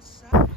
side.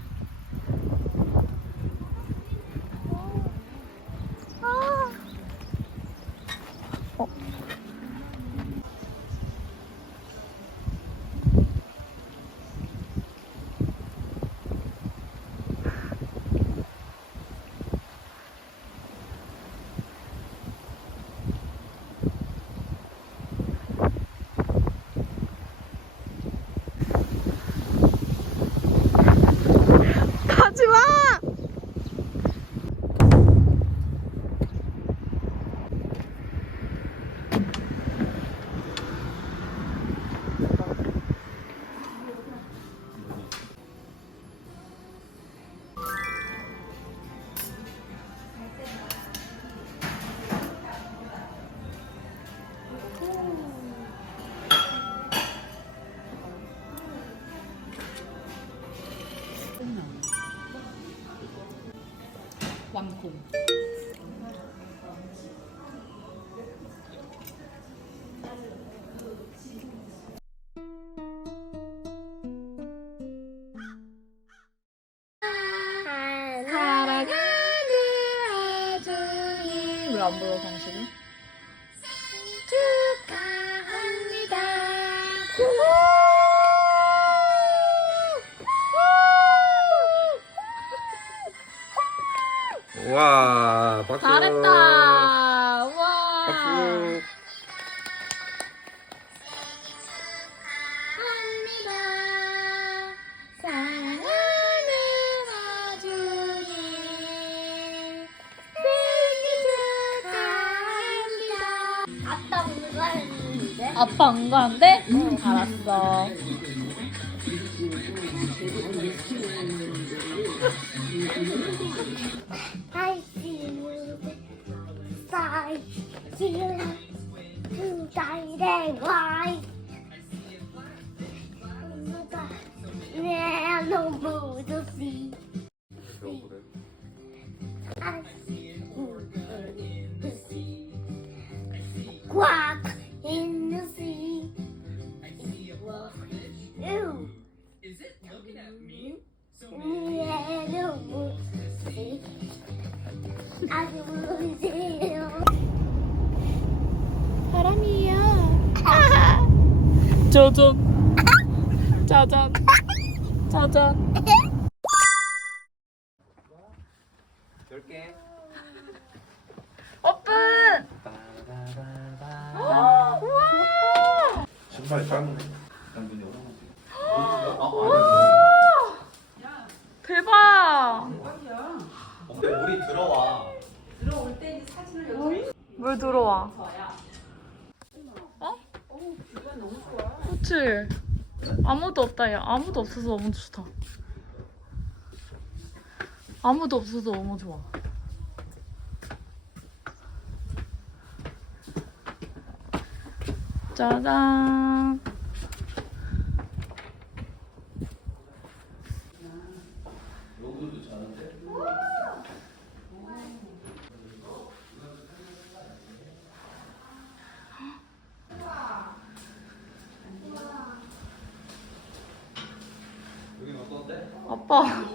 땅콩. 사랑하는 아주님 왜안 불러 당신은? 와 박수 잘했다. 와. 박수 합니다. 사랑하는 아주님 생일 축하합니다. 아빠 오는 거 했는데? 아빠 안 가는데? 응, 알았어. สีเหลือใจแดงวาย 짜잔. 짜잔. 짜잔. 10개 오픈! 신발 짧은 당근이 대박! 근데 우리 들어와 물 들어와. 그치. 아무도 없다, 야. 아무도 없어서 너무 좋다. 아무도 없어서 너무 좋아. 짜잔. 여긴 어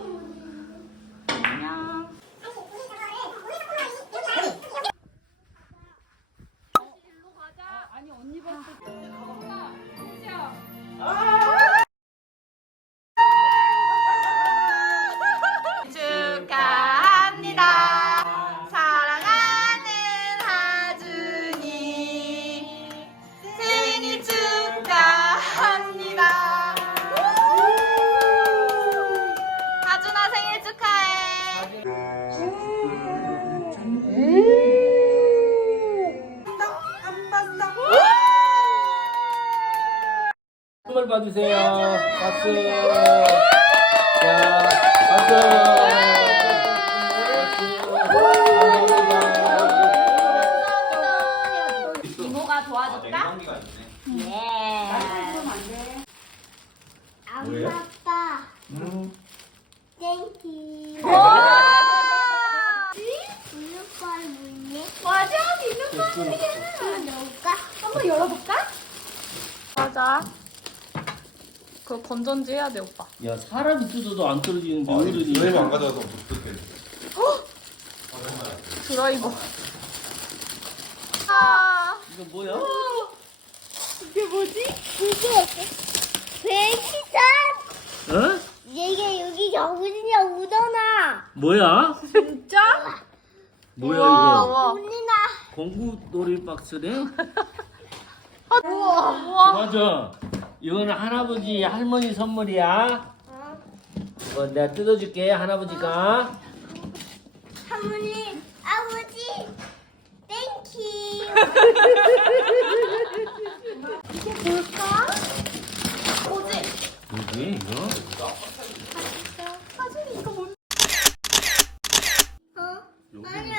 선물 받으세요. 박수. 자, 박수. 박수. 이모가 도와줄까? 냉방기가 있네 예. 뭐예요? 아빠, 음, 땡큐. 와! 우유빨 물래? 맞아, 비누 한번 넣을까? 한번 열어볼까? 맞아. 그거 건전지 해야 돼, 오빠. 야, 사람이 뜯어도 안 떨어지는데 아니 어른이. 선생님 안 가져와서 못 듣게 드라이버. 아, 이거 뭐야? 이게 뭐지? 이게 배기산! 어? 얘가 여기 여기냐 우잖아. 뭐야? 진짜? 뭐야 우와, 이거? 우와. 언니나 공구 놀이 박스네? 우와, 우와. 맞아. 이거는 할아버지 할머니 선물이야. 어, 내가 뜯어줄게 할아버지가. 할머니 아버지 땡큐. 이게 뭘까? 뭐지? 뭐지 이거? 사진이 이거 뭔? 어? 아니야.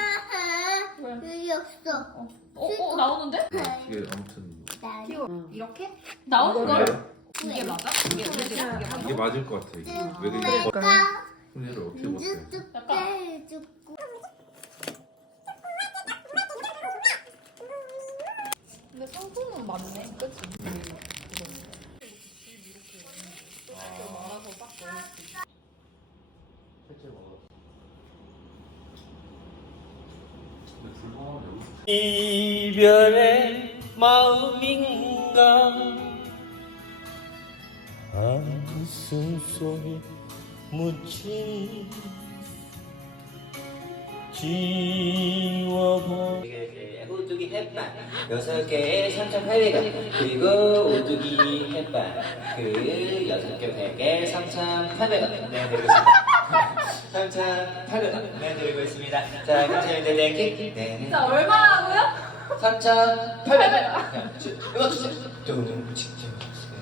왜? 여기 없어. 어, 어, 나오는데? 이게 아무튼 나 이렇게 나온 걸 네. 이게 맞아? 이게 네. 맞아? 네. 이게 맞을 것 같아. 이게 왜 이렇게 버- 손해를 어떻게 봤어요? 근데 상품은 맞네. 그치? 이별의 마음인 가 한숨 속에 묻힌 지워버 오뚜기 햇반. 여섯 개에 3,800원 그리고 오뚜기 햇반. 그 여섯 개 100개 3,800원. 네 드리고 있습니다. 3,800원. 네 드리고 있습니다. 자 감사합니다. 네 네. 진짜 얼마라고요? 3,800원 이거 주세요 뚱치죠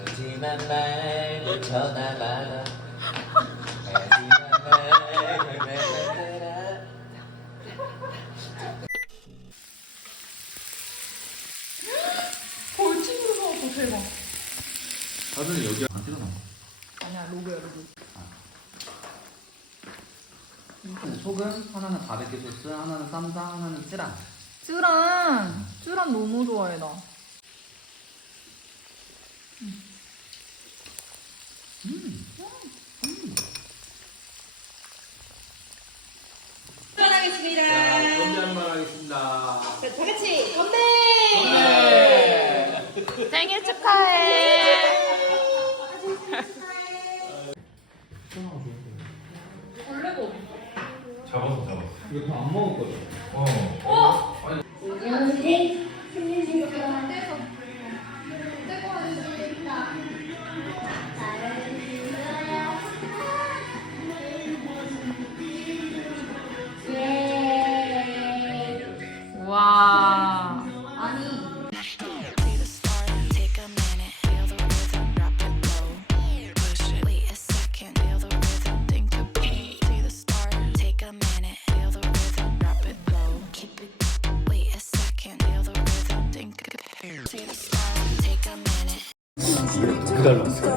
하지만 말고 전화 받아. 사진이 여기 안 찍어놔. 아니야 로그야 로그. 소금, 하나는 바베큐 소스, 하나는 쌈장, 하나는 찌란. 쯔란 쯔란 너무 좋아해 나. 자, 건배 한번 하겠습니다. 생일 축하해. 下るんですよ。